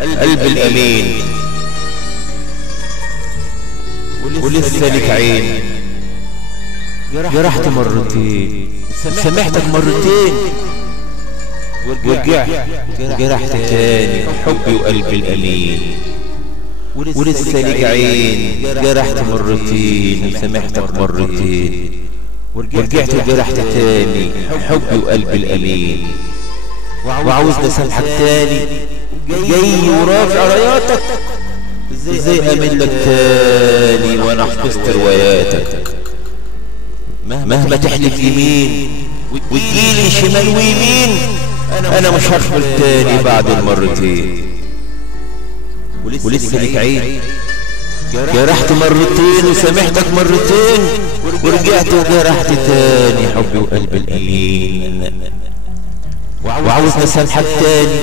قلب الأمين ولسه لك عين. جرحت مرتين سامحتك مرتين ورجعت جرحت تاني حبي وقلبي الأمين. ولسه لك عين جرحت مرتين سامحتك مرتين ورجعت وجرحت تاني حبي وقلبي الأمين. وعاوزني اسامحك تاني جاي ورافع راياتك ازاي امن لك تاني وانا حفظت رواياتك. مهما تحلف يمين وتجيلي شمال ويمين انا مش هقبل تاني بعد المرتين. ولسه لك عين جرحت مرتين وسامحتك مرتين ورجعت وجرحت تاني حبي وقلبي الأمين. وعاوزني اسامحك تاني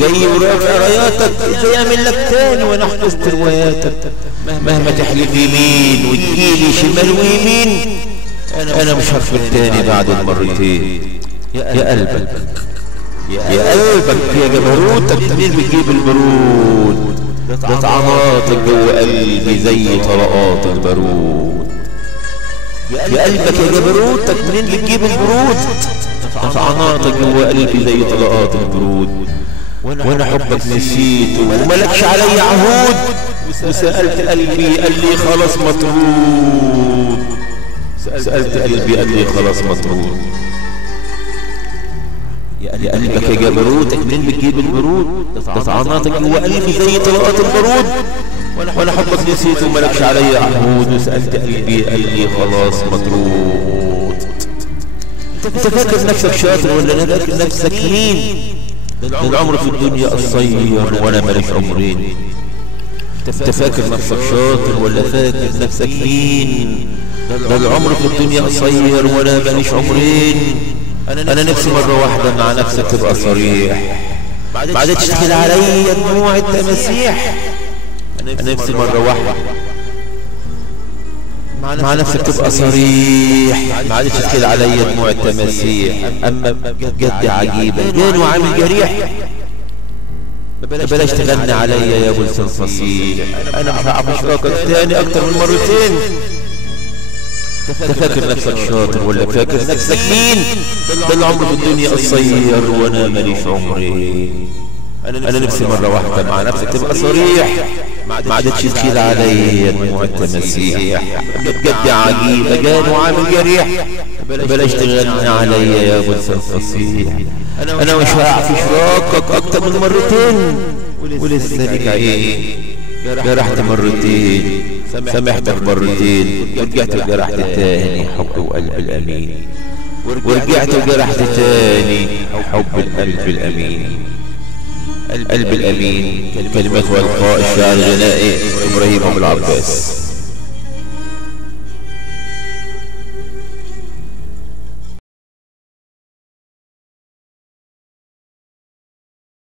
جاي ورافع راياتك ازاي اعمل لك تاني وانا حفظت رواياتك. مهما تحلف يمين وتجيلي شمال ويمين انا مش هقبل تاني بعد المرتين. يا قلبك يا قلبك يا جبروتك منين بتجيب البرود؟ ده طعناتك جوه قلبي زي طلقات البارود. يا قلبك يا جبروتك منين بتجيب البرود؟ ده طعناتك جوه قلبي زي طلقات البرود. وانا حبك نسيته وملكش علي عهود وسألت قلبي قال لي خلاص مطرود. سألت قلبي قال لي خلاص مطرود. يا قلبك يا جبروتك منين بتجيب البرود؟ ده طعناتك جوه قلبي زي طلقات البارود. وانا حبك نسيت وملكش علي عهود وسألت قلبي قال لي خلاص مطرود. انت فاكر نفسك شاطر ولا فاكر نفسك مين؟ ده العمر في الدنيا قصير وانا ماليش عمرين. انت فاكر نفسك شاطر ولا فاكر نفسك مين؟ ده العمر في الدنيا قصير وانا ماليش عمرين. انا نفسي مرة واحدة مع نفسك تبقى صريح ما عادتش تشتغل عليا دموع التماسيح. انا نفسي مرة واحدة مع نفسك تبقى صريح ما عادتش تشتغل عليا دموع التماسيح. اما بجد عجيبة جان وعامل جريح بلاش تغني عليا يا ابو لسان فصيح. انا مش هعرف اشراكك تاني اكتر من مرتين. انت فاكر نفسك شاطر ولا فاكر نفسك مين؟ ده العمر في الدنيا قصير وانا ماليش عمرين. انا نفسي مرة واحدة مع نفسك تبقى صريح ما عادتش تشيل عليا دموع التماسيح. بجد عجيبة جان وعامل جريح بلاش تغني عليا يا ابو لسان فصيح. انا مش هعرف اشراكك اكتر من مرتين. ولسه ليك عين جرحت مرتين سامحتك مرتين ورجعت وجرحت تاني حب وقلب الأمين. ورجعت وجرحت تاني حب القلب الأمين. قلب الأمين كلمات والقاء الشاعر الغنائي إبراهيم أبو العباس.